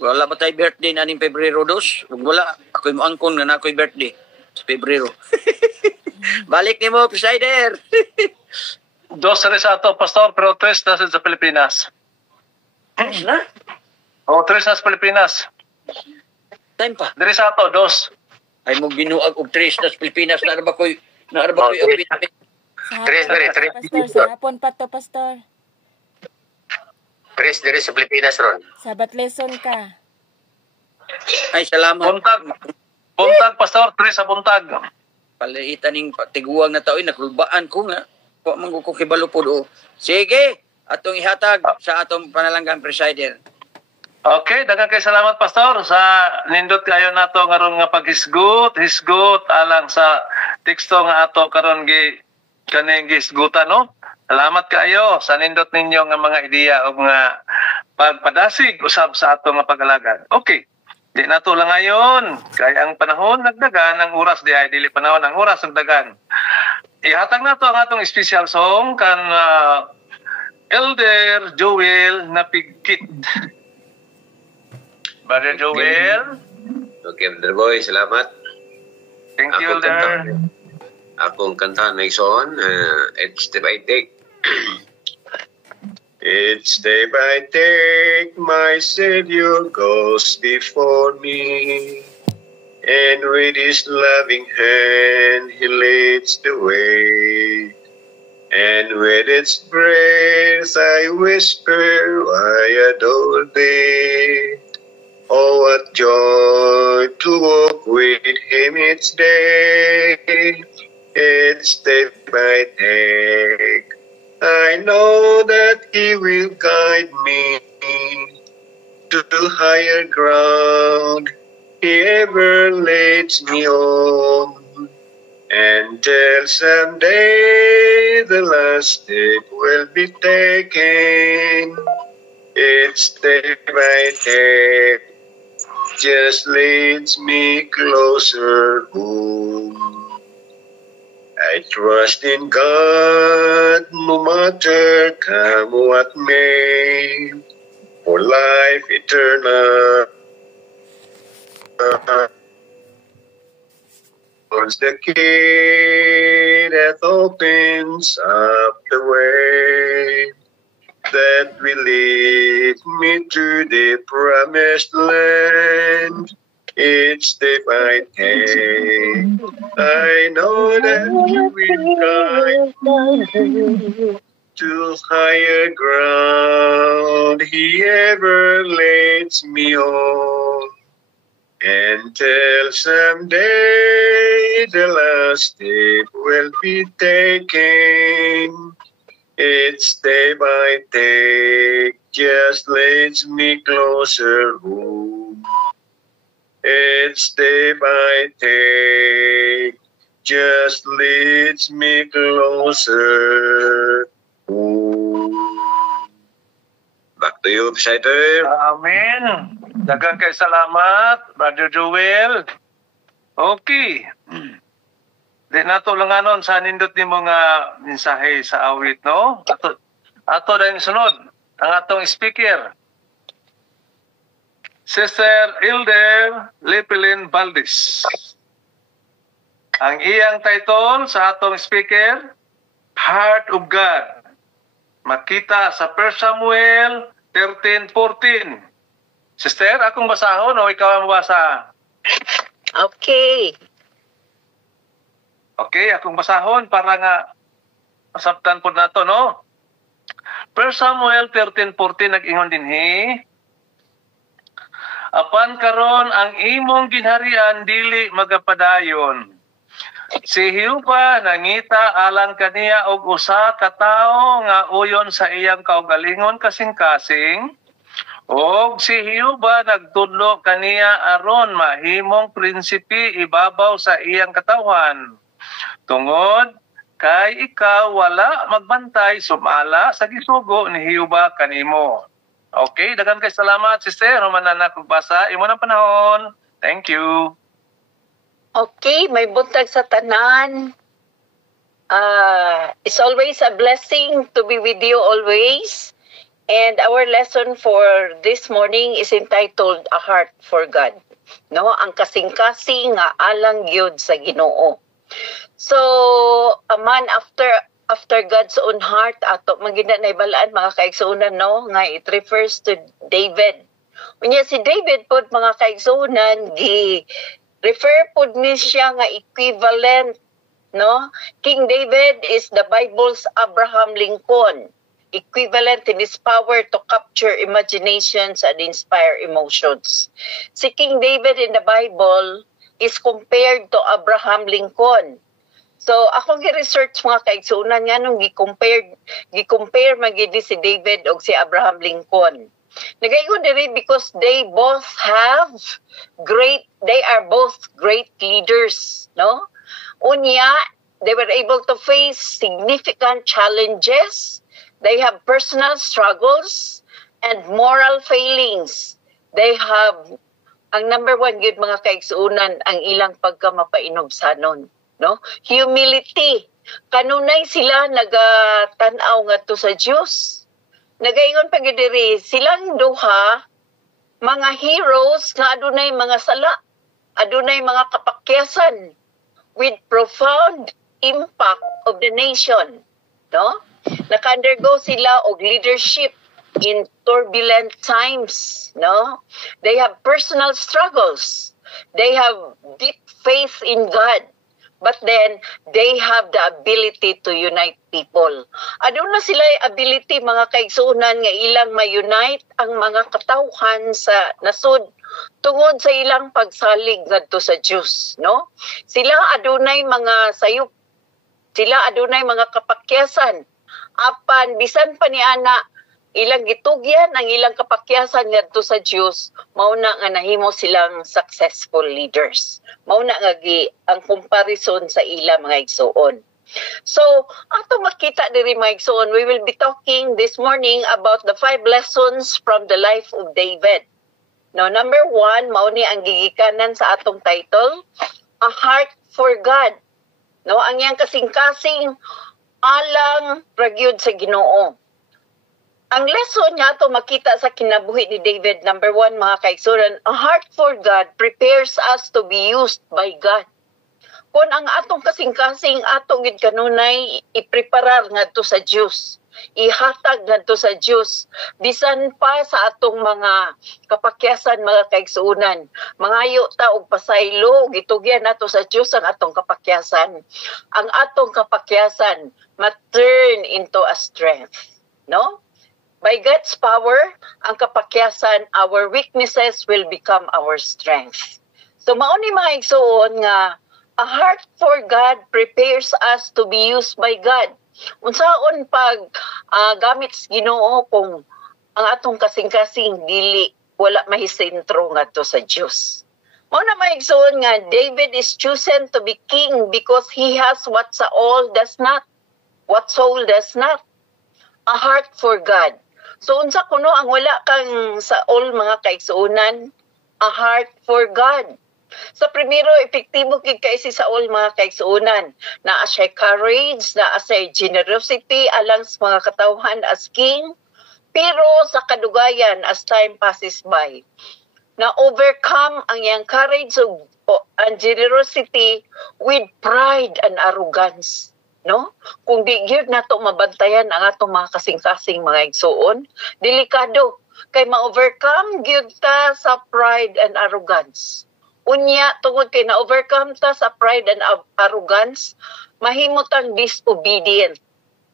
Wala ba tayo birthday na ning Pebrero 2? Kung wala, ako'y moangkon nga na ako'y birthday sa Pebrero. Balik ni mo, Presider. Dos rin sa ato, Pastor, pero tres na sa Pilipinas. Na? O, tres na sa Pilipinas. Time pa. Dari sa ato, dos. Ay mo binuag og tres na sa Pilipinas na ba ko'y Tres Pastor, sa hapon pa to, Pastor. Tres dari sa Pilipinas ron. Sabat lesson ka. Ay, salamat. Buntag, Pastor, tres sa buntag. Palitan ning tiguang na tao'y nakulbaan ko nga. Wa man ko kibalo po do. Sige, atong ihatag sa atong panalanggang Presider. Okay, daghang kay salamat, Pastor, sa nindot kayo nato karon nga paghisgot alang sa teksto nga ato karon kaning gisgutan, no? Salamat kayo sa nindot ninyo nga mga ideya o nga pagpadasig usab sa ato nga pag-alagad. Okay. Di nato lang ngayon. Kaya ang panahon nagdagan, ang oras di ay dili panahon, ang oras nagdagan. Ihatag nato ang atong special song kan Elder Joel Napigkit. Brother Joel. Okay, Elder Boy, salamat. Thank you, Elder. Akong kanta na ison, it's step by take. It's day by day, my Savior goes before me, and with His loving hand He leads the way. And with its praise I whisper, I adore Thee. Oh, what joy to walk with Him each day. It's day by day. I know that He will guide me to higher ground. He ever leads me on, until someday the last step will be taken. It's day by day, just leads me closer home. I trust in God, no matter come what may, for life eternal. Towards the key that opens up the way, that will lead me to the promised land. It's day by day. I know that You will guide me to higher ground. He ever leads me on, until someday the last step will be taken. It's day by day, just leads me closer home. It's day by day, just leads me closer home. Back to you, Presider. Amen. Daghang kay salamat, Brother Joel. Okay. Di nato langanon sa nindot ni mga mensahe sa awit, no? Ato dahil sunod, ang atong speaker, Sister Elder Lepelin Valdez. Ang iyang title sa atong speaker, Heart of God. Makita sa 1 Samuel 13:14. Sister, akong basahon o ikaw ang mabasa? Okay. Okay, akong basahon para nga masabtan po nato, no? 1 Samuel 13:14 nag-ingon dinhi, apan karon ang imong ginharian dili magapadayon. Si Hiuba nangita alang kaniya og usa ka tawo nga uyon sa iyang kaugalingon kasing-kasing, og si Hiuba nagtudlo kaniya aron mahimong prinsipi ibabaw sa iyang katawhan. Tungod kay ikaw wala magbantay sumala sa gisugo ni Hiuba kanimo. Okay, daghang kay salamat, Sister. Humanan na pagbasa. Imo ng panahon. Thank you. Okay, may buntag sa tanan. It's always a blessing to be with you always. And our lesson for this morning is entitled A Heart for God. No, ang kasing-kasing nga alang gyud sa Ginoo. So, a man after God's own heart, ato magina na ibalaan mga kaigsuunan, no, nga it refers to David. Unya si David pod mga kaigsuunan refer pod ni siya nga equivalent, no? King David is the Bible's Abraham Lincoln, equivalent in his power to capture imaginations and inspire emotions. Si King David in the Bible is compared to Abraham Lincoln. So ako gi-research mga kaigsuunan nga nung gi-compare magidi si David og si Abraham Lincoln. Nagayon diri because they are both great leaders, no? Unya, they were able to face significant challenges. They have personal struggles and moral failings. They have, ang number one yun mga kaigsuunan, ang ilang pagkamapainomsanon, no? Humility. Kanunay sila nagatanaw nga to sa Diyos. Nagaingon pagidiri, silang duha, mga heroes na adunay mga sala, adunay mga kapakyasan with profound impact of the nation, no? Naka-undergo sila og leadership in turbulent times, no? They have personal struggles. They have deep faith in God. But then, they have the ability to unite people. Aduna sila ability, mga kaigsuunan, nga ilang ma-unite ang mga katawhan sa nasud tungod sa ilang pagsalig ngadto sa Diyos, no? Sila adunay mga sayop. Sila adunay mga kapakyasan. Apan bisan pa ni ana ilang gitugyan ang ilang kapakyasan ngadto sa Dios, mao na nga nahimo silang successful leaders. Mao na nga ang comparison sa ila mga igsuon. So, ato makita diri mga igsuon, we will be talking this morning about the 5 lessons from the life of David. No, number 1, mao ni ang gigikanan sa atong title, A Heart for God. No, ang yang kasing-kasing alang ragyod sa Ginoo. Ang lesson niya to makita sa kinabuhi ni David, number 1 mga kaigsunan, a heart for God prepares us to be used by God. Kung ang atong kasing-kasing atong gid kanunay ipreparar ngadto sa Dios, ihatag ngadto sa Dios, bisan pa sa atong mga kapakyasan mga kaigsuunan, mangayo ta og pasaylo, gitugyan nato sa Dios ang atong kapakyasan. Ang atong kapakyasan ma-turn into a strength, no? By God's power, ang kapakyasan, our weaknesses will become our strength. So mao ni mga igsuon nga a heart for God prepares us to be used by God. Unsaon pag gamit sa Ginoo kung ang atong kasing-kasing dili wala mahisentro ngadto sa Dios. Mao na mga igsuon nga David is chosen to be king because he has what Saul does not. What Saul does not. A heart for God. So unsa kuno ang wala kang Saul mga kaigsuunan? A heart for God. Sa primero, epektibo kay si Saul mga kaigsuunan. Naa siya courage, naa siya generosity alang sa mga katawhan as king. Pero sa kadugayan as time passes by, na overcome ang iyang courage and generosity with pride and arrogance. No? Kung di gyud nato mabantayan ang atong mga kasing-kasing mga igsuon, delikado kay ma-overcome gyud ta sa pride and arrogance. Unya tungod kay na-overcome ta sa pride and arrogance, mahimutang disobedient,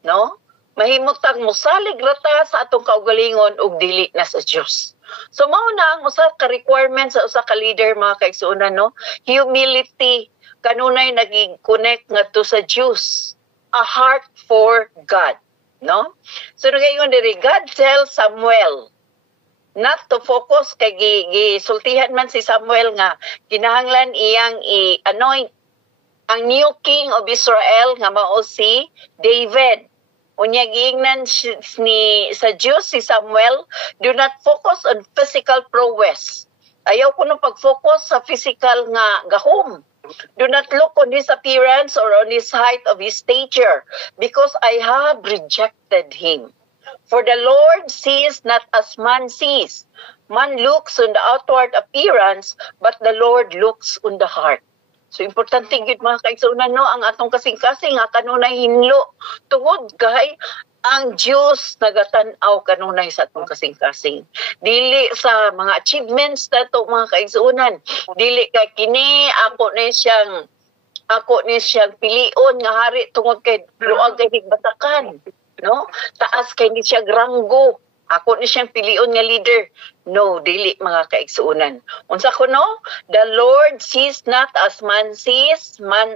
no? Mahimutang mosalig rata sa atong kaugalingon ug dili na sa Dios. So mao na ang usa ka requirement sa usa ka leader mga kaigsuonan, no? Humility, kanunay naging-connect ngadto sa Dios. A heart for God, no? So ngayon diri God tells Samuel not to focus kay gisultihan man si Samuel nga kinahanglan iyang i-anoint ang new king of Israel nga mao si David. Unya giingnan ni sa Diyos si Samuel, do not focus on physical prowess. Ayaw ko nung pag-focus sa physical nga gahom. Do not look on his appearance or on his height of his stature because I have rejected him. For the Lord sees not as man sees. Man looks on the outward appearance, but the Lord looks on the heart. So, importante yun mga kaigsunan, no? Ang atong kasing-kasing, kanunay hinlo. Tungod kay, ang Diyos nagatanaw kanunay sa atong kasing-kasing. Dili sa mga achievements na ito mga kaigsunan. Dili kay kini, ako ni siyang pilion nga hari tungod kay luag kay higbasakan. No? Taas kay ni siya granggo. Ako ni siyang pilion nga leader. No, dili mga kaigsuunan. Unsa ko no? The Lord sees not as man sees. Man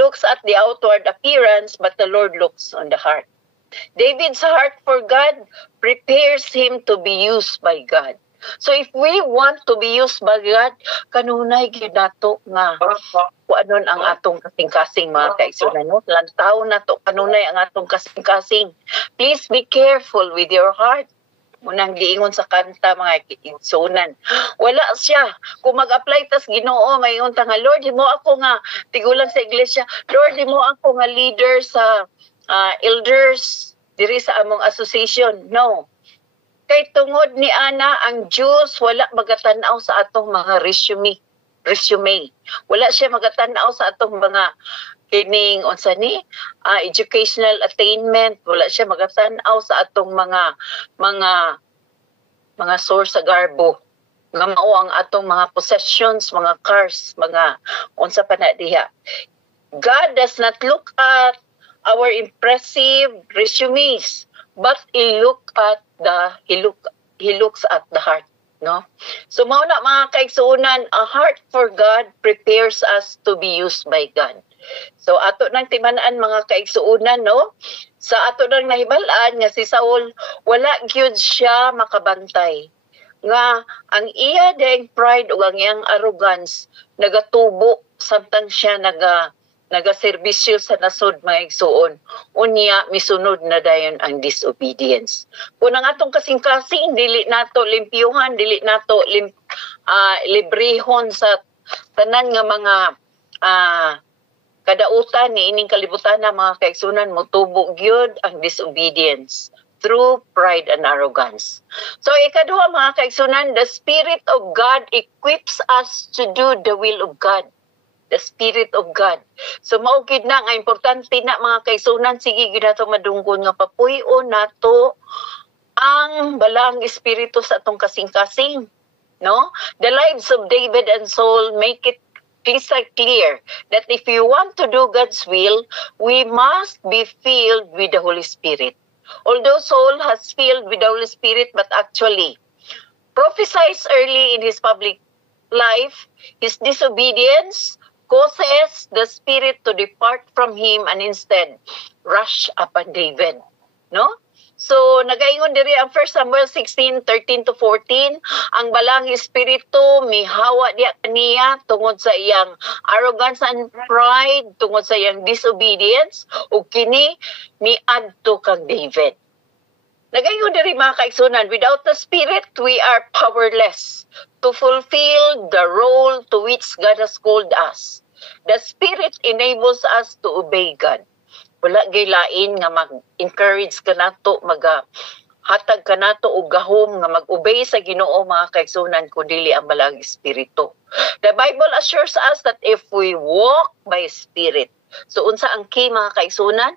looks at the outward appearance, but the Lord looks on the heart. David's heart for God prepares him to be used by God. So if we want to be used by God, kanunay gyud nato nga kuanon ang atong kasing-kasing mga kaigsunan, no? Lantaw nato kanunay ang atong kasing-kasing. Please be careful with your heart. Munang giingon sa kanta mga kaigsunan. Wala siya. Kung mag-apply tas Ginoo mayon ta nga, Lord, himo ako nga tigulang sa iglesia. Lord, himo ako nga leader sa elders diri sa among association. No. Kay tungod ni Ana, ang Diyos wala magatanaw sa atong mga resume. Wala siya magatanaw sa atong mga kining unsa ni educational attainment. Wala siya magatanaw sa atong mga source sa garbo. Nga mao ang atong mga possessions, mga cars, mga unsa pa na diha. God does not look at our impressive resumes, but He looks at the heart, no? So mao na mga kaigsuunan, a heart for God prepares us to be used by God. So ato nang timan-an mga kaigsuunan, no? Sa ato nang nahibalaan nga si Saul wala gyud siya makabantay. Nga ang iya dayang pride ug ang iyang arrogance nagatubo samtang siya nagaserbisyo sa nasod mga igsuon. Unya misunod na dayon ang disobedience. Kung ang atong kasing-kasing dili nato limpyuhan, dili nato librehon sa tanan nga mga kadautan ni ining kalibutan na mga kaigsunan, motubo gyud ang disobedience through pride and arrogance. So ikaduha mga kaigsunan, the Spirit of God equips us to do the will of God. The Spirit of God. So maugid na nga importante na mga kaigsunan, sige gyud nato madunggon nga papuy-on nato ang balang espiritu sa atong kasing-kasing, no? The lives of David and Saul make it crystal clear that if we want to do God's will, we must be filled with the Holy Spirit. Although Saul has filled with the Holy Spirit, but actually prophesied early in his public life, his disobedience causes the Spirit to depart from him and instead rush upon David. No? So, nagaingon diri ang 1 Samuel 16:13-14, ang balang espiritu mihawa diya kaniya tungod sa iyang arrogance and pride, tungod sa iyang disobedience, ug kini miadto kang David. Nagaingon diri mga kaigsunan, without the Spirit, we are powerless to fulfill the role to which God has called us. The Spirit enables us to obey God. Wala gay lain nga mag-encourage ka nato, hatag ka nato og gahom nga mag-obey sa Ginoo mga kaigsunan kundi ang balang espiritu. The Bible assures us that if we walk by Spirit, so unsa ang key mga kaigsunan?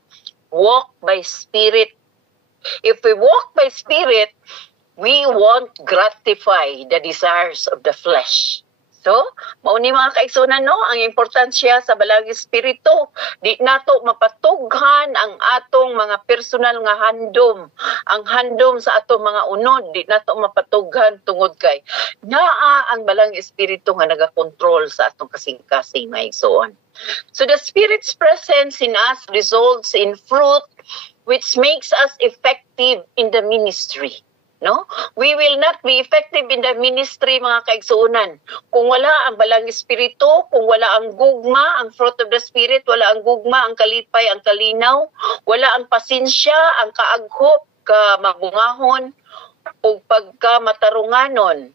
Walk by Spirit. If we walk by Spirit, we won't gratify the desires of the flesh. So, mauni mga kaigsunan, no, ang importansya sa balang espiritu, di nato mapatughan ang atong mga personal nga handom, ang handom sa atong mga unod, di nato mapatughan tungod kay naa ang balang espiritu nga nagakontrol sa atong kasing-kasing mga igsoon. So the Spirit's presence in us results in fruit which makes us effective in the ministry. No? We will not be effective in the ministry mga kaigsuunan kung wala ang balang espiritu, kung wala ang gugma, ang fruit of the Spirit, wala ang gugma, ang kalipay, ang kalinaw, wala ang pasensya, ang kaaghop, kamabungahon, o pagkamatarunganon,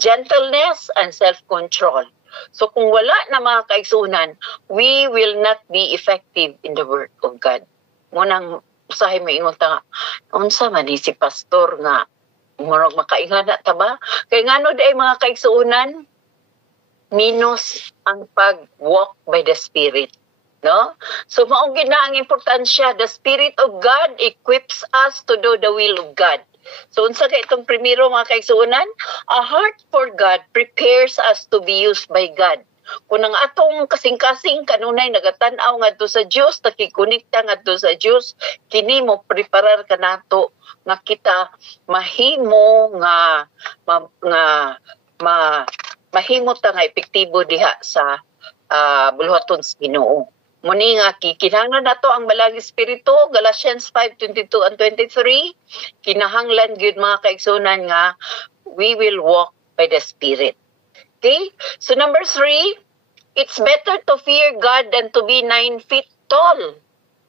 gentleness and self-control. So kung wala na mga kaigsuunan, we will not be effective in the work of God. Munang usahay mo ingon ta nga, unsa man ni si pastor nga murag makaingana ta ba? Kay ngano day mga kaigsuonan, minus ang pag-walk by the Spirit. No? So, maong gina ang importansya. The Spirit of God equips us to do the will of God. So, unsa ka itong primero mga kaigsuonan? A heart for God prepares us to be used by God. Kung ang atong kasing-kasing kanunay nagatanaw ngadto sa Dios, nakikonekta ngadto sa Dios, kini mo preparar kanato nga kita mahimo nga mahimo ta nga epektibo diha sa buluhaton sa Ginoo. Muni nga kinahanglan nato ang balang espiritu, Galatians 5:22 and 23, kinahanglan gyud mga kaigsuonan nga we will walk by the Spirit. Okay? So number 3, it's better to fear God than to be 9 feet tall.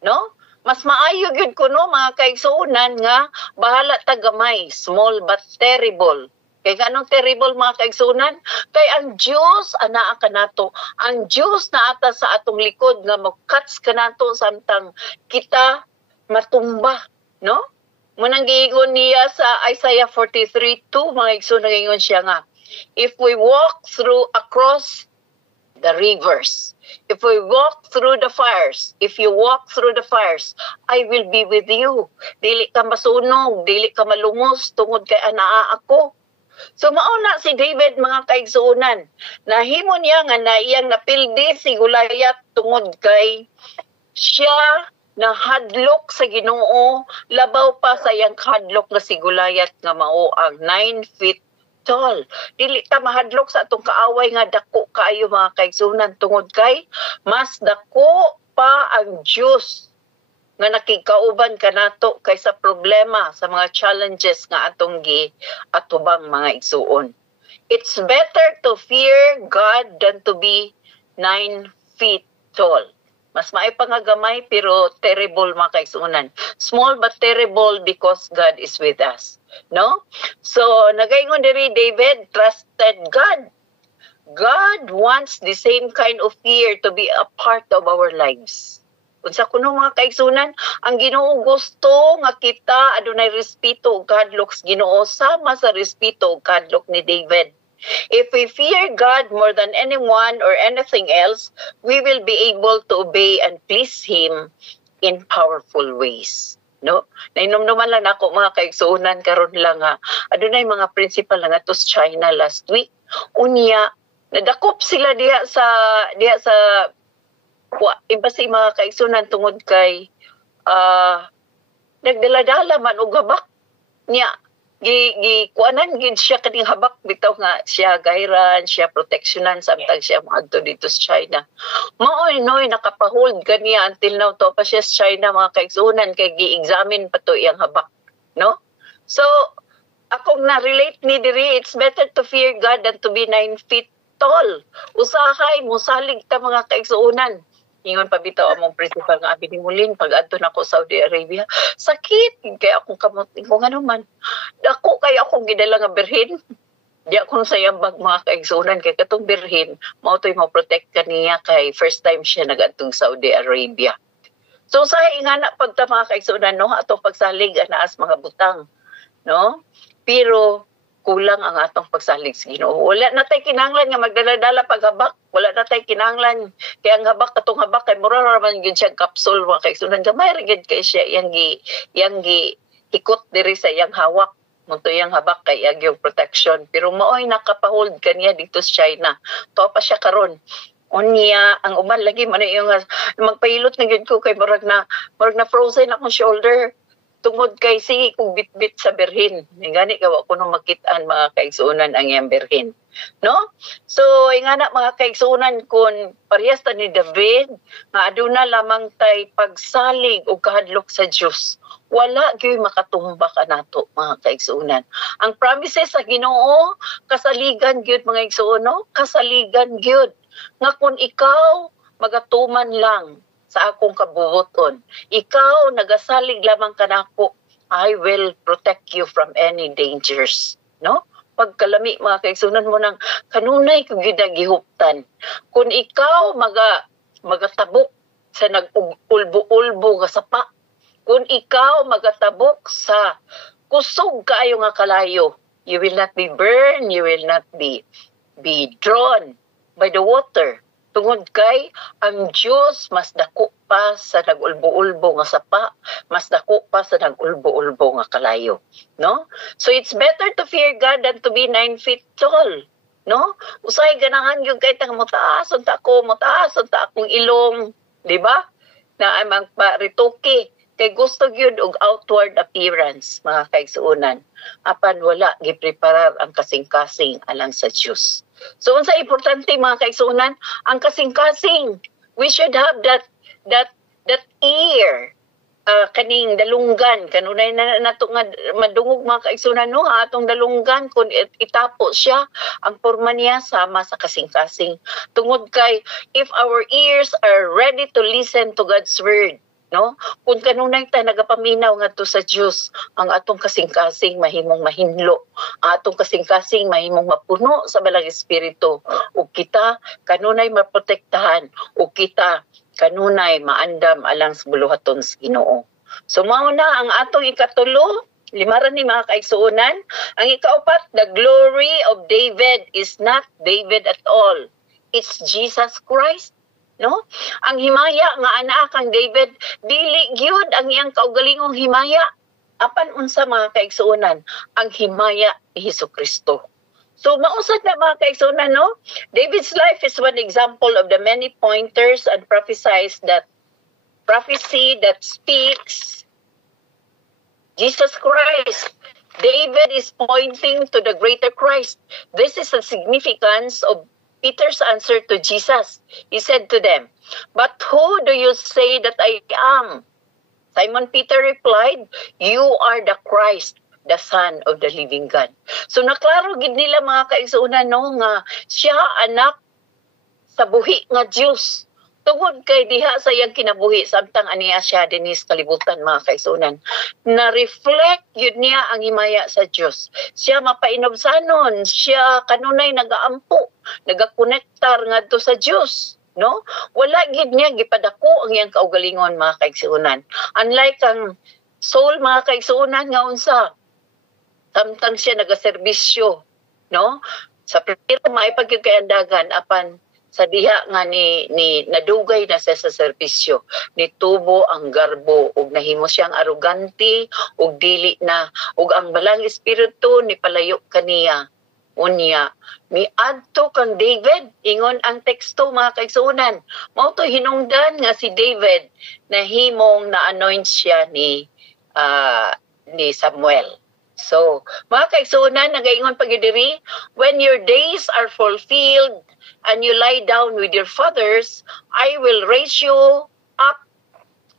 No? Mas maayo gyud kuno mga kaigsuonan nga bahala ta gamay, small but terrible. Kay kanong terrible mga kaigsuonan? Kay ang Dios anaa kanato. Ang Dios na ata sa atong likod nga mo-cuts kanato samtang kita matumba, no? Munang giingon niya sa Isaiah 43:2 mga igsoon nagaingon siya nga, if we walk across the rivers, if we walk through the fires, if you walk through the fires, I will be with you. Dili ka masunog, dili ka malungos tungod kay anaa ako. So mauna si David mga kaigsuonan, nahimo niya nga na iyang napildi si Goliath tungod kay siya nahadlok sa Ginoo, labaw pa sa iyang hadlok na si Goliath nga mao ang 9 feet tall. Dili ta mahadlok sa atong kaaway nga dako kaayo mga kaigsuonan tungod kay mas dako pa ang Dios nga nakikauban kanato kaysa problema sa mga challenges nga atong atubang mga igsuon. It's better to fear God than to be 9 feet tall. Mas maipangagamay pero terrible mga kaigsuonan. Small but terrible because God is with us. No? So, nagaingon diri David, trusted God. God wants the same kind of fear to be a part of our lives. Unsa kuno mga kaigsuonan, ang Ginoo gusto nga kita adunay respeto ug kadlok sa Ginoo sama sa respeto ug kadlok ni David. If we fear God more than anyone or anything else, we will be able to obey and please Him in powerful ways. No? Nainomnoman lang ako mga kaigsuonan karon lang nga adunay mga principal nga to China last week. Unya nadakop sila diha sa embassy mga kaigsuonan tungod kay nagdala-dala man og habak niya kuanan gid siya kaning habak bitaw nga siya gayran, siya proteksyonan samtang siya moadto dito sa China. Maoy-noy nakapahold kaniya until now to pa siya sa China mga kaigsuonan kay gi-examine pa to iyang habak, no? So akong na-relate ni diri, it's better to fear God than to be 9 feet tall. Usahay mo salig ta mga kaigsuonan. Ingon pa bitaw among principal nga abi ni Mulin pag adto nako Saudi Arabia. Sakit kay akong kamot ko ngano man. Dako kay akong gidala nga birhen. Di ako sa yambag mga kaigsuonan kay katong birhen mao toy mo protect kaniya kay first time siya nagadtong Saudi Arabia. So sa ingana pagta mga kaigsuonan no atong pagsalig anaas mga butang, no? Pero kulang ang atong pagsalig sa Ginoo. Wala na tay kinahanglan nga magdala-dala paghabak. Wala na tay kinahanglan kay ang habak katong habak kay mura raman gyud siya capsule mga kaigsuonan. Gamay ra gyud kay siya yang gi ikot diri sa iyang hawak. Munto yang habak kay yung protection. Pero maoy nakapahold kaniya dito sa China. To pa siya karon. Unya ang uban lagi man yung magpahilot na gyud ko kay murag na frozen akong shoulder. Tungod kay sige kung bit-bit sa berhin. Ngani kawa ko nung makitaan mga kaigsuonan ang iyang berhin. No? So, ingana mga kaigsuonan kung parehas ta ni David, nga aduna lamang tay pagsalig o kahadlok sa Dios. Wala gyud makatumba kanato mga kaigsuonan. Ang promises sa Ginoo, kasaligan gyud mga igsuon, no? Kasaligan gyud. Nga kung ikaw magatuman lang sa akong kabubuton. Ikaw, nagasalig lamang kanako, I will protect you from any dangers. No? Pagkalami, mga kaigsuonan mo ng kanunay kung gidagihuptan. Kung ikaw magatabok sa nag-ulbo-ulbo nga sapa, Kung ikaw magatabok sa kusog kaayo nga kalayo, you will not be burned, you will not be drawn by the water. Tungod kay ang Diyos mas dako pa sa nagulbo-ulbo nga sapa, mas dako pa sa nagulbo-ulbo nga kalayo, no? So it's better to fear God than to be 9 feet tall, no? Usay ganahan gyud kay tang motaas unta akong ilong, di ba? Na ay magparituki kay gusto gyud og outward appearance, mga kaigsuonan. Apan wala gipreparar ang kasing-kasing alang sa Dios. So unsa importante mga kaigsuonan, ang kasing-kasing, we should have that ear, kaning dalunggan kanunay na nato nga madungog mga kaigsuonan, no, atong dalunggan kun itapo siya, ang porma niya sama sa kasing-kasing. Tungod kay if our ears are ready to listen to God's word, no, kung kanunay ta nagapaminaw ngadto sa Dios, ang atong kasing-kasing mahimong mahinlo, ang atong kasing-kasing mahimong mapuno sa balang espiritu, ug kita kanunay maprotektahan, ug kita kanunay maandam alang sa buluhaton sa Ginoo. So mao na ang atong ikatulo, limaran ni mga kaigsuonan. Ang ikaupat, the glory of David is not David at all, it's Jesus Christ. No? Ang himaya nga anak kang David, dili gyud ang iyang kaugalingong himaya. Apan unsa mga kaigsuonan, ang himaya ni Hesukristo. So mausad na mga kaigsuonan, no? David's life is one example of the many pointers and prophecy that speaks Jesus Christ. David is pointing to the greater Christ. This is the significance of Peter's answer to Jesus. He said to them, "But who do you say that I am?" Simon Peter replied, "You are the Christ, the Son of the living God." So naklaro gid nila mga kaigsuonan, no, nga siya anak sa buhi nga Dios. Tungod kay diha sa iyang kinabuhi samtang aniya siya dinis kalibutan mga kaigsuonan, na reflect yun niya ang himaya sa Dios. Siya mapainobsanon, siya kanunay nagaampo, nagakonektar ngadto sa Dios, no? Wala gid niya gipadako ang iyang kaugalingon mga kaigsuonan. Unlike ang Saul mga kaigsuonan nga unsa, samtang siya nagaserbisyo, no? Sa pero maipag kay andagan apan sa diha nga ni nadugay na siya sa serbisyo, nitubo ang garbo ug nahimo siyang arugante ug dili na, ug ang balang espiritu ni palayo kaniya. Unya miadto kang David, ingon ang teksto mga kaigsuonan, mao to hinungdan nga si David nahimong na-anoint siya ni Samuel. So mga kaigsuonan, nagaingon pagidiri, when your days are fulfilled and you lie down with your fathers, I will raise you up,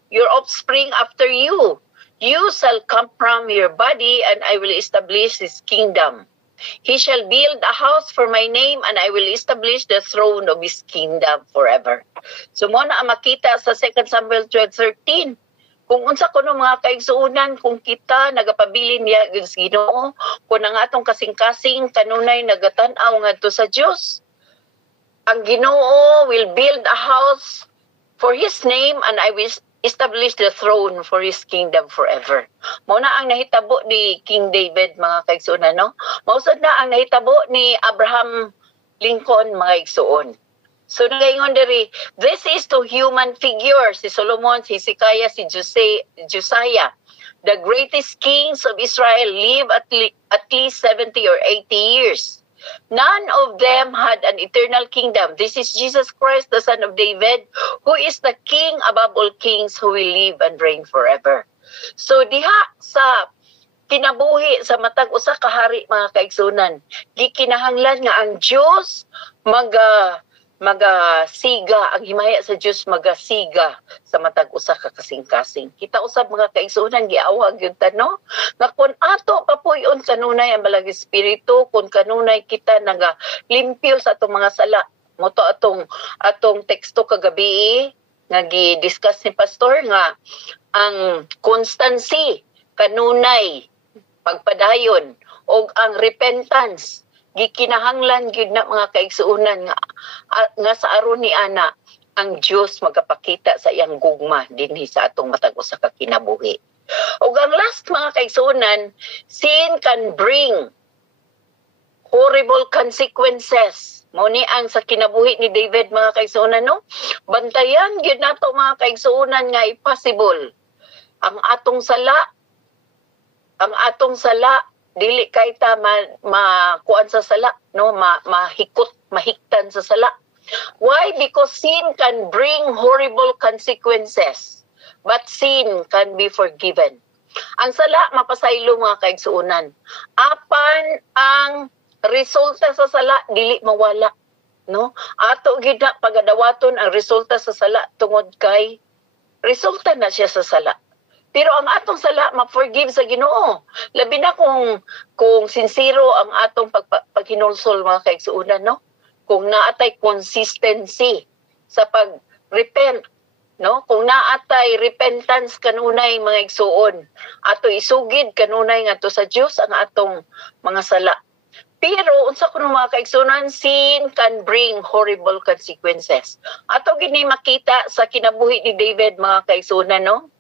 your offspring after you. You shall come from your body, and I will establish his kingdom. He shall build a house for my name, and I will establish the throne of his kingdom forever. So mo na makita sa 2 Samuel 12:13. Kung unsa kuno mga kaigsuonan, kung kita nagapabilin niya gyud sa Ginoo, kung ang atong kasing-kasing kanunay nagatan-aw ngadto sa Dios, ang Ginoo will build a house for his name, and I will establish the throne for his kingdom forever. Mao na ang nahitabo ni King David mga kaigsuonan, no? Mausad na ang nahitabo ni Abraham Lincoln mga igsuon. So nagaingon diri, this is to human figure, si Solomon, si Hezekiah, si Josiah. The greatest kings of Israel live at least 70 or 80 years. None of them had an eternal kingdom. This is Jesus Christ, the Son of David, who is the King above all kings, who will live and reign forever. So diha sa kinabuhi sa matag usa ka hari mga kaigsunan, gikinahanglan nga ang Dios magasiga, ang himaya sa Dios magasiga sa matag usa ka kasing-kasing. Kita usab mga kaigsunan giawag gyud ta, no, nga kun ato kapuy-on kanunay ang balang espiritu, kun kanunay kita nagalimpyo sa atong mga sala. Mo to atong teksto kagabi nga gi-discuss ni pastor nga ang constancy kanunay pagpadayon og ang repentance gikinahanglan gyud na mga kaigsuonan nga sa aron ni ana ang Diyos magapakita sa iyang gugma dinhi sa atong matag usa ka kinabuhi. Ug ang last mga kaigsuonan, sin can bring horrible consequences. Mao ni ang sa kinabuhi ni David mga kaigsuonan, no? Bantayan gyud nato mga kaigsuonan nga impossible ang atong sala dili kay ta kuan sa sala, no? Mahiktan sa sala. Why? Because sin can bring horrible consequences, but sin can be forgiven. Ang sala mapasaylo mga kaigsuonan. Apan ang resulta sa sala dili mawala, no? Ato gid na pagadawaton ang resulta sa sala tungod kay resulta na siya sa sala. Pero ang atong sala ma-forgive sa Ginoo. Labi na kung sincero ang atong paghinulsol mga kaigsuonan, no? Kung naatay consistency sa pag-repent, no? Kung naatay repentance kanunay mga igsuon, ato isugid kanunay ngadto sa Dios ang atong mga sala. Pero unsa kuno mga kaigsuonan, sin can bring horrible consequences. Ato gini makita sa kinabuhi ni David mga kaigsuonan, no?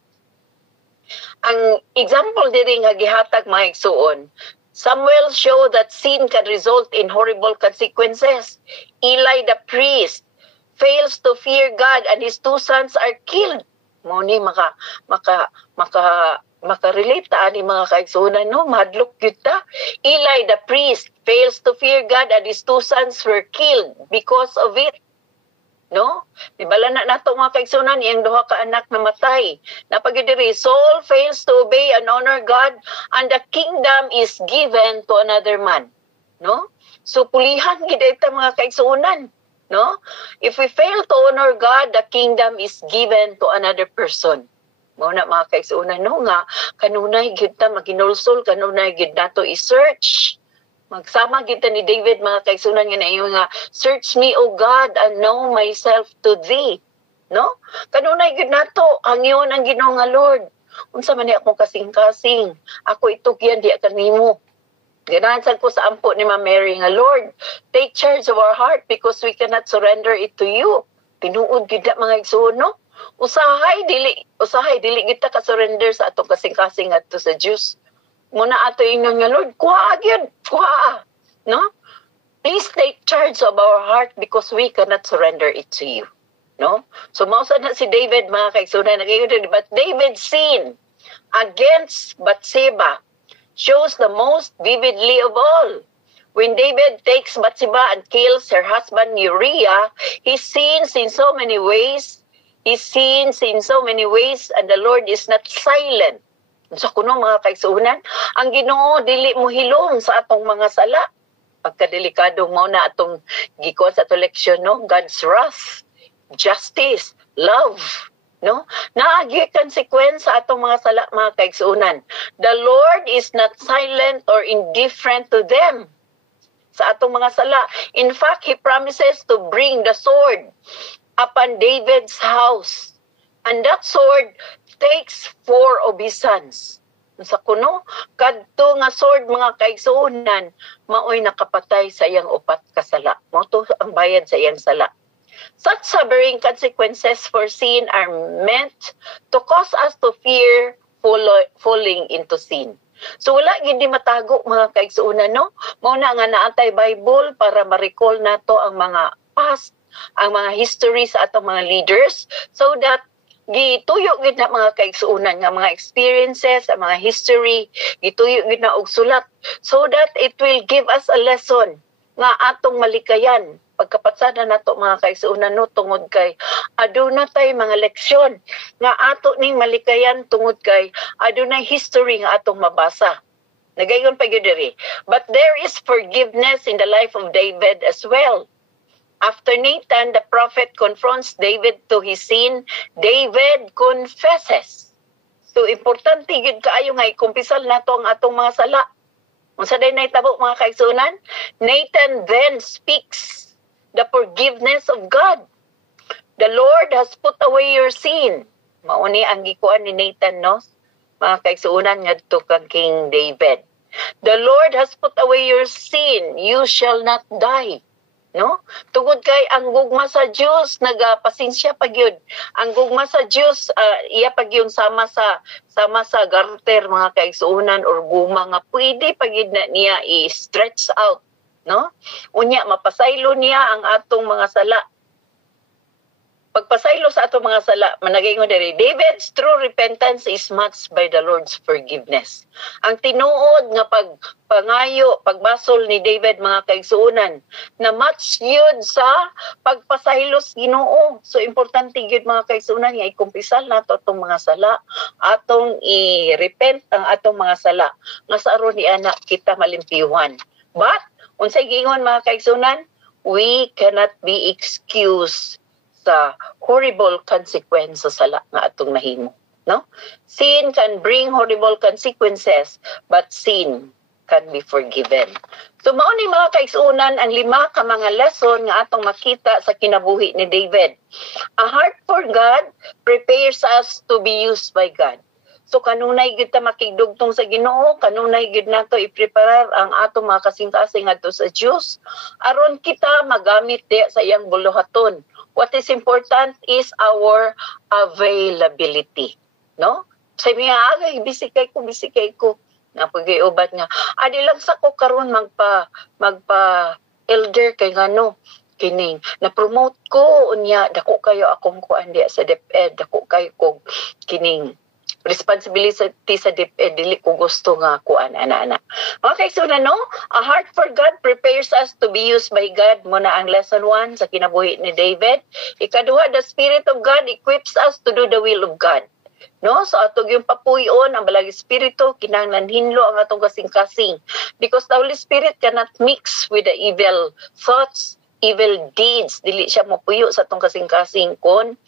Ang example diri nga gihatag mga igsuon, Samuel showed that sin can result in horrible consequences. Eli the priest fails to fear God and his 2 sons are killed. Mo ni makarelate ta ani mga kaigsuonan, no? Madlok gyud ta. Eli the priest fails to fear God and his 2 sons were killed because of it. No? Dibala na nato mga kaigsuonan, iyang 2 ka anak namatay. Napagidiri, Saul fails to obey and honor God and the kingdom is given to another man. No? So pulihan gid ita mga kaigsuonan, no? If we fail to honor God, the kingdom is given to another person. Mao na mga kaigsuonan, no, nga kanunay gid ta maginulsol, kanunay gid nato i-search. Magsama kita ni David mga kaigsuonan nga naingon nga, search me O God and know myself to thee, no? Kanunay gid nato hangyon ang Ginoo nga Lord. Unsa man ni akong kasing-kasing, ako itugyan di kanimo. Ganahan sad ko sa ampo ni Ma'am Mary nga, Lord, take charge of our heart because we cannot surrender it to you. Tinuod gid mga igsuon, no? Usahay dili kita ka surrender sa atong kasing-kasing adto sa Dios. Muna ato ingon nga, Lord, kuha, no? Please take charge of our heart because we cannot surrender it to you, no? So, mausad na si David, mga kaigsuonan, but David's sin against Bathsheba shows the most vividly of all. When David takes Bathsheba and kills her husband Uriah, he sins in so many ways. He sins in so many ways, and the Lord is not silent. Sa kuno mga kaigsuonan, ang Ginoo dili mo hilom sa atong mga sala. Pagkadelikado mo na atong gikuan sa atong leksyon, no? God's wrath, justice, love, no? Naagi consequence sa atong mga sala mga kaigsuonan. The Lord is not silent or indifferent to them. Sa atong mga sala. In fact, He promises to bring the sword upon David's house. And that sword takes 4 of his sons. Sa kuno, kadto nga sword mga kaigsuonan, maoy nakapatay sa iyang 4 ka sala. Mao to ang bayad sa iyang sala. Such sobering consequences for sin are meant to cause us to fear falling into sin. So wala gid di matago mga kaigsuonan, no? Mao na nga naatay Bible para ma-recall nato ang mga past, ang mga history sa atong mga leaders so that gituyo gid na mga kaigsuonan nga mga experiences, ang mga history, gituyo gid na og sulat so that it will give us a lesson nga atong malikayan pagkapatsada nato mga kaigsuonan, no, tungod kay aduna tay mga leksyon nga ato ning malikayan tungod kay aduna history nga atong mabasa. Nagayon pa gyud diri. But there is forgiveness in the life of David as well. After Nathan, the prophet confronts David to his sin, David confesses. So, importante yun kaayo nga ikumpisal nato ang atong mga sala. Unsa day nahitabo mga kaigsuonan? Nathan then speaks the forgiveness of God. The Lord has put away your sin. Mao ni ang gikuan ni Nathan, no? Mga kaigsuonan ngadto kang King David. The Lord has put away your sin. You shall not die. no? Tungod kay ang gugma sa Dios nagapasensya pag yun. Ang gugma sa Dios iya pag yung sama sa garter mga kaigsuonan or guma nga pwede pag yun na niya i-stretch out, no? Unya mapasaylo niya ang atong mga sala. Pagpasaylo sa atong mga sala, managingon diri, David's true repentance is matched by the Lord's forgiveness. Ang tinuod nga pagpangayo, pagbasol ni David mga kaigsuonan, na match yun sa pagpasaylo sa Ginoo. So importante yun mga kaigsuonan nga ikumpisal nato atong mga sala, atong i-repent ang atong mga sala. Nga sa aron ni anak kita malimpiyuhan. But unsay giingon mga kaigsuonan, we cannot be excused sa horrible consequences sa sala nga atong nahimo, no? Sin can bring horrible consequences, but sin can be forgiven. So mao ni mga kaigsuonan ang 5 ka mga lesson nga atong makita sa kinabuhi ni David. A heart for God prepares us to be used by God. So kanunay gid ta makigdugtong sa Ginoo, kanunay gid nato i-prepare ang atong mga kasing-kasing adto sa Dios aron kita magamit di sa iyang buluhaton. What is important is our availability, no? Sabi nga, bisikay ko. Napag-iubat nga, adi lang sa ko karon magpa elder kay ngano, kining, na-promote ko, unya, dako kayo akong kuan diya sa DepEd, dako kayo kong kining, responsibility sa DepEd, dili ko gusto nga kuan ana-ana. Okay, so na no, a heart for God prepares us to be used by God. Muna ang lesson 1 sa kinabuhi ni David. Ikaduha, the Spirit of God equips us to do the will of God. No, so atog yung papuyon ang Balag Espiritu kinahanglan hinlo ang atong kasing-kasing, because the Holy Spirit cannot mix with the evil thoughts, evil deeds. Dili siya mapuyo sa atong kasing-kasing kon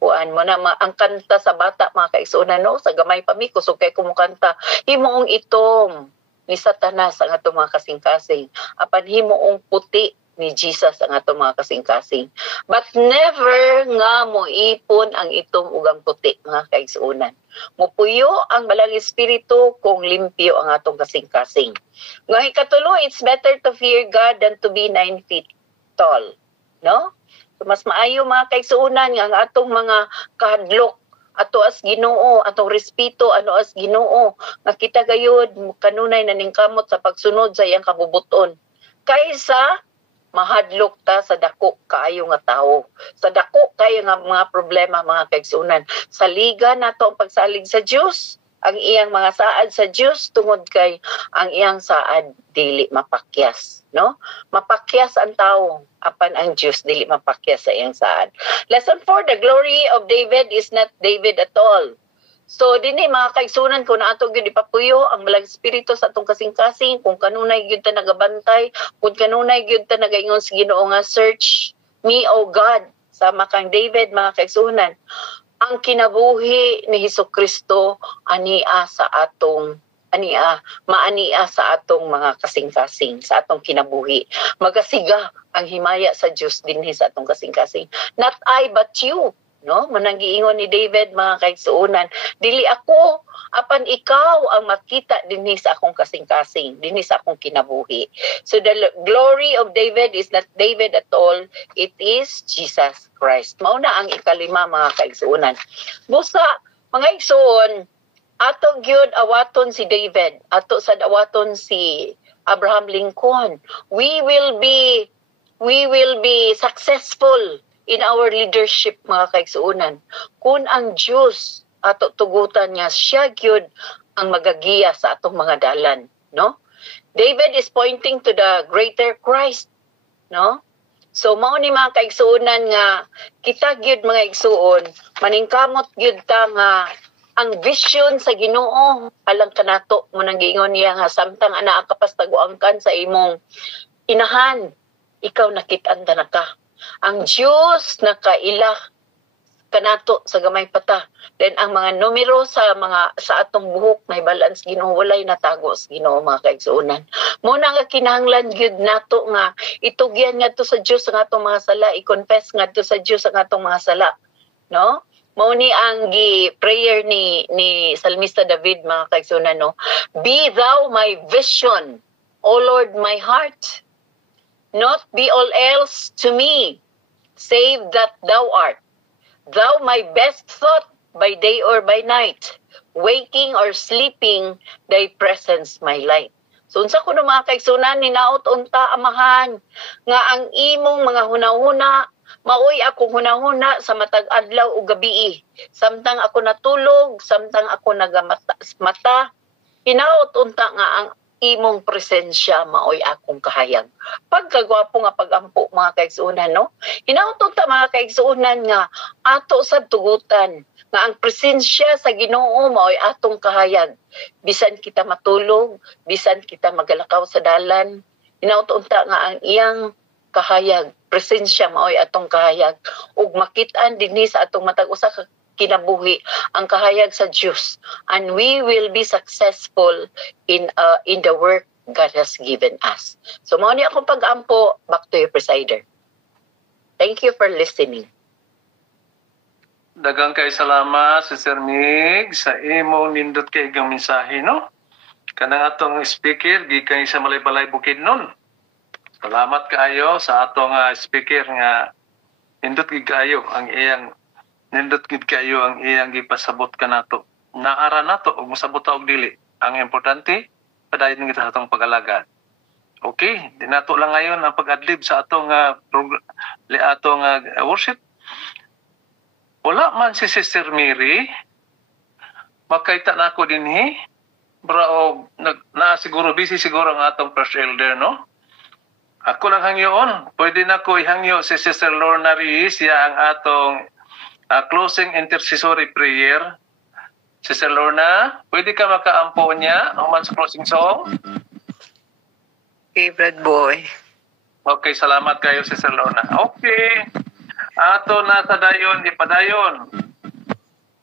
kuan mo na ang kanta sa bata mga kaigsuonan, no? Sa gamay pa mi kusog kay kumukanta, himuong itom ni Satanas ang atong mga kasing-kasing, apan himuong puti ni Jesus ang atong mga kasing-kasing. But never nga mo ipon ang itom ug ang puti mga kaigsuonan. Mupuyo ang Balang Espiritu kung limpyo ang atong kasing-kasing. Nga ikatulo, it's better to fear God than to be 9 feet tall, no? So, mas maayo mga kaigsuonan nga ang atong mga kahadlok ato as Ginoo, atong respeto ano as Ginoo, nga kita gayud kanunay naningkamot sa pagsunod sa iyang kabubuton kaysa mahadlok ta sa dako kaayo nga tawo, sa dako kayo nga mga problema mga kaigsuonan. Sa liga nato ang pagsalig sa Dios, ang iyang mga saad sa Dios, tungod kay ang iyang saad dili mapakyas, no? Mapakyas ang tawo apan ang Dios dili mapakyas sa iyang saad. Lesson 4, the glory of David is not David at all. So dinhi mga kaigsuonan, kung naato gyud ipapuyo ang Balang Espiritu sa atong kasing-kasing, kung kanunay gyud ta nagabantay, kung kanunay gyud ta nagaingon sa Ginoo nga search me O God, sama kang David mga kaigsuonan, ang kinabuhi ni Hesukristo ania sa atong maania sa atong mga kasing-kasing, sa atong kinabuhi. Magasiga ang himaya sa Dios dinhi sa atong kasing-kasing. Not I but you, no? Manang giingon ni David mga kaigsuonan, dili ako apan ikaw ang makita dinhi sa akong kasing-kasing, dinhi sa akong kinabuhi. So the glory of David is not David at all, it is Jesus Christ. Mao na ang ikalima mga kaigsuonan. Busa mga igsoon, ato gyud awaton si David, ato sad awaton si Abraham Lincoln. We will be successful in our leadership mga kaigsuonan kung ang Dios ato tugutan niya, siya gyud ang magagiya sa atong mga dalan, no? David is pointing to the greater Christ, no? So mao ni mga kaigsuonan nga kita gyud mga igsuon, maningkamot gyud ta nga ang vision sa Ginoo alang kanato mo nang giingon niya nga samtang anaa ka pastaguangkan sa imong inahan, ikaw nakit-an ta na ka. Ang Dios nakaila kanato sa gamay pata. Then ang mga numero sa atong buhok may balance Ginoo, walay natago sa Ginoo mga kaigsuonan. Mo na nga kinahanglan gyud nato nga itugyan ngadto sa Dios ang atong mga sala, i-confess ngadto sa Dios ang atong mga sala, no? Mao ni ang prayer ni Salmista David mga kaigsuonan, no? Be thou my vision, O Lord, my heart. not be all else to me, save that thou art. Thou my best thought by day or by night, waking or sleeping, thy presence my light. So unsa ko mga kaigsunan ni naot unta amahan nga ang imong mga hunahuna maoy ako hunahuna sa matag adlaw ug gabi. Samtang ako natulog, samtang ako nagamata, hinaot unta nga ang imong presensya maoy akong kahayag. Pagkagwapo nga pagampo mga kaigsunan, no? Hinaot unta mga kaigsunan nga ato sa tugutan nga ang presensya sa Ginoo maoy atong kahayag. Bisan kita matulog, bisan kita magalakaw sa dalan, hinaot unta nga ang iyang kahayag, presensya maoy atong kahayag ug makit-an dinhi sa atong matag usa ka kinabuhi ang kahayag sa Dios, and we will be successful in the work God has given us. So mao ni akong pag-ampo. Back to you, presider. Thank you for listening. Daghang kay salamat Sister Mig sa imong nindot kay gang mensahe, no? Kanang atong speaker gikan sa Malay-Balay Bukidnon. Salamat kaayo sa atong speaker nga nindot gid kaayo ang iyang gipasabot kanato. Naara nato ug mosabot og dili. Ang importante padayon kita sa atong pag-alagad. Okay, di nato lang ngayon ang pag-adlib sa atong worship. Wala man si Sister Mary, makaita na ako dinhi, bro, na siguro busy siguro ang atong first elder, no? Ako lang hangyoon, pwede na ko ihangyo si Sister Lorna Reyes, siya ang atong closing intercessory prayer. Sister Lorna, pwede ka makaampo niya human sa closing song? Favorite boy. Okay, salamat kayo Sister Lorna. Okay. Ato na sa dayon, ipadayon.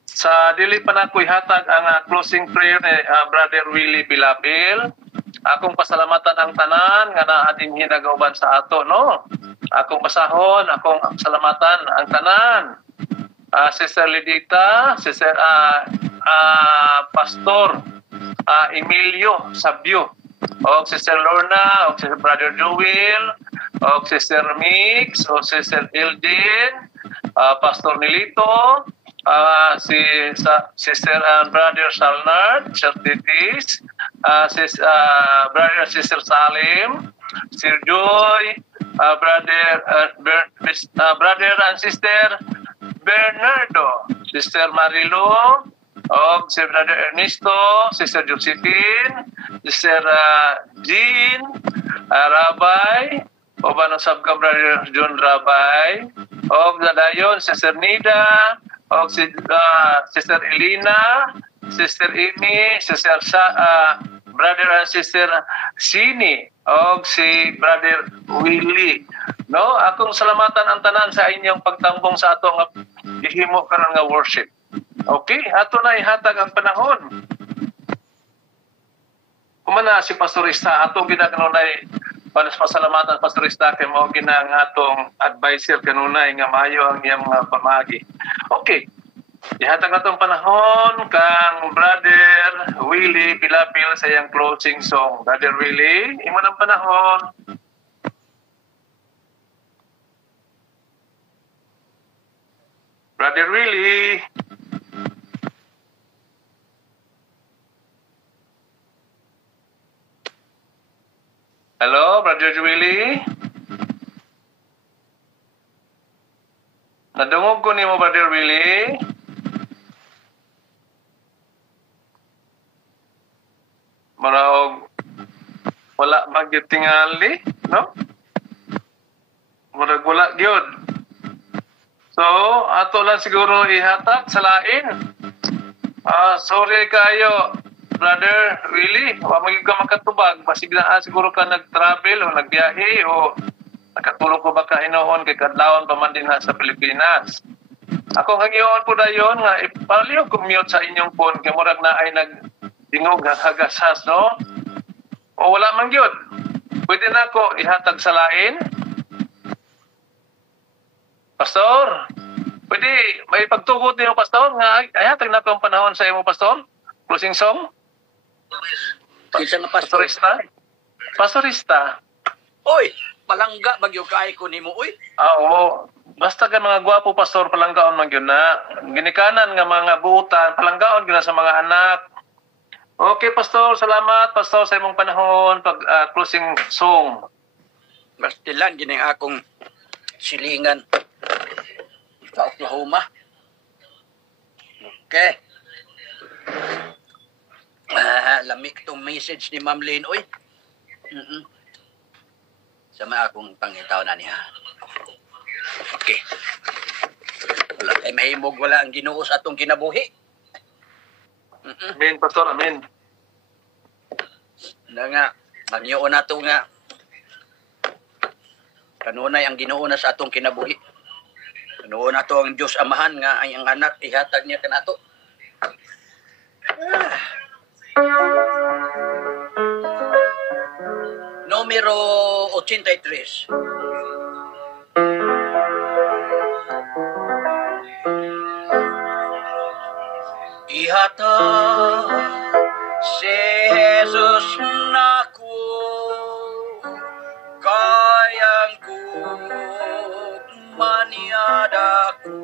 Sa dili pa na ko ihatag ang closing prayer ni Brother Willie Bilapil. Akong pasalamatan ang tanan nga naa dinhi nagauban sa ato, no? Akong pasahon, akong pasalamatan ang tanan. Sister Lidita, Sister Pastor Emilio Sabio, o Sister Lorna, o Sister Brother Joel, o Sister Mix, o Sister Eldin, Pastor Nilito, Sister Brother Salnard, Sister Titis, Brother and Sister Salim, Sir Joy, Brother and Sister Bernardo, Sister Marilo, og si Brother Ernesto, Sister Josephine, Sister Jean, Rabbi, o ba no sab ka Brother John Rabbi, og nadayon Sister Nida, og Sister Elena, Sister Amy, Sister Brother and Sister Sini, og si Brother Willie. No, akong salamatan ang tanan sa inyong pagtambong sa atong gihimo karon nga worship. Okay, ato na ihatag ang panahon. Kumana si Pastorista, ato ginakanunay pasalamatan Pastorista kay mao ginang atong advisor kanunay nga maayo ang iyang mga pamagi. Okay. Ihatag natong panahon kang Brother Willie Pilapil sa iyang closing song. Brother Willie, imo ng panahon. Brother Willie. Hello, Brother Willie. Nadungog ko nimo Brother Willie. Maraog wala magyud tingali, no? Murag wala gyud. So, ato lang siguro ihatag sa lain. Sorry kayo, Brother Willie. Wa magig ka makatubag. Basig na siguro ka nag-travel o nagbiyahe o nakatulog ko baka hinoon kay kadlawon pa man din sa Pilipinas. Ako hangyoon po dayon nga ipaliw commute sa inyong phone kay murag na ay nagdingog hagasas, no? O wala man gyud. Pwede na ako ihatag sa lain. Pastor, pwede may pagtugot din mo, Pastor, nga ihatag na ko ang panahon sa imo, Pastor? Closing song? Isa nga pastor. Pastorista? Pastorista? Oy, palangga bagyo kay ko nimo uy. Oo. Basta ka mga gwapo pastor palanggaon man gyud na. Ginikanan nga mga buutan palanggaon gyud na sa mga anak. Okay pastor, salamat pastor sa imong panahon pag closing song. Basta lang gini akong silingan sa Oklahoma. Okay. Lamig tong message ni Ma'am Lynn oy. Sama akong pangitaw na niya. Okay. Wala kay mahimog wala ang Ginoo sa atong kinabuhi. Amen pastor, amen. Na nga, magniyo na to nga. Kanunay ang Ginoo na sa atong kinabuhi. Kanunay na to ang Diyos Amahan nga ang anak ihatag niya kanato. Numero 83. Ihatag si Jesus nako kayang ko maniada ko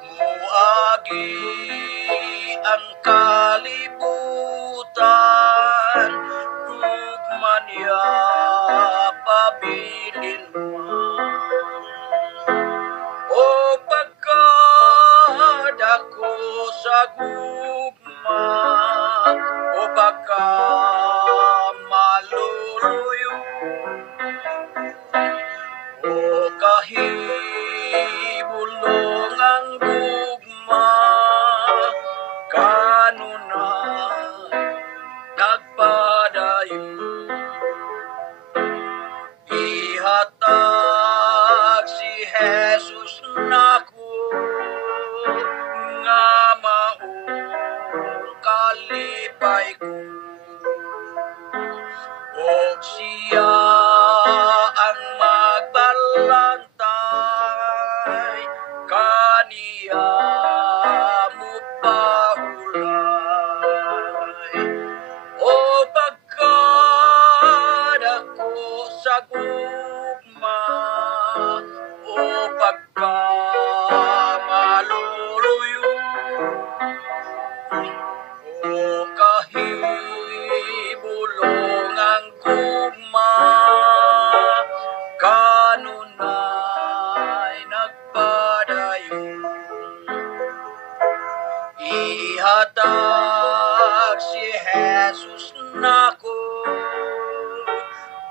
muagi ang kalibutan hugman niya pabilin o pagkadako sa gugma o baka maluluyo o kahibulong ang gugma kanunay nagpadayo ihatag si Jesus nako nga maong kalipay ko og siya ang magbalantay kaniya mo pahulay o pagkadako sa gugma o pagkamaluluyo o kahibulong ang gugma kanunay nagpadayon ihatag si Jesus nako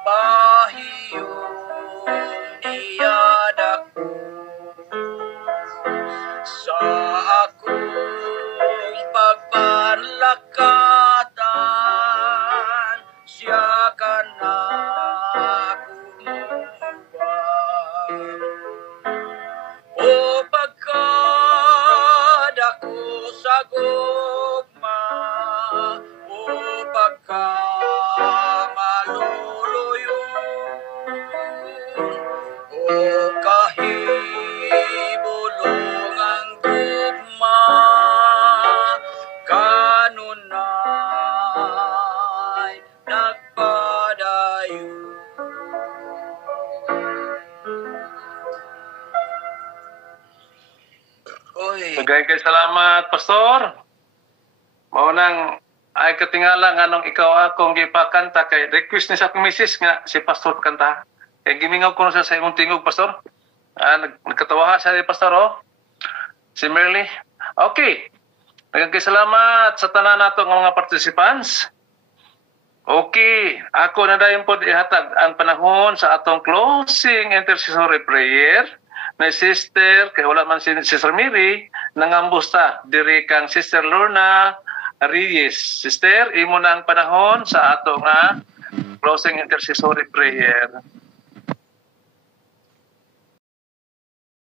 pahiyong niyadako sa akong pagpanlakatan siya ka na kumuwang o pagkadako sa gugma o pagkamaluluyo o kahibulong ang gugma kanunay nagpadayo. Oy, Kay salamat pastor. Mao nang ay katingala nga nung ikaw akong gipakanta kay request ni sa akong misis nga si pastor kanta. Kay gimingaw ko na siya sa imong tingog pastor. Nagkatawa siya ni pastor oh. Si Merly. Okay. Nagkasalamat sa tanan nato nga mga participants. Okay, ako na dayon pod ihatag ang panahon sa atong closing intercessory prayer. Na sister, kay wala man si Sister Mary, nangambusta diri kang Sister Lorna Reyes. Sister, imo na ang panahon sa ato nga closing intercessory prayer.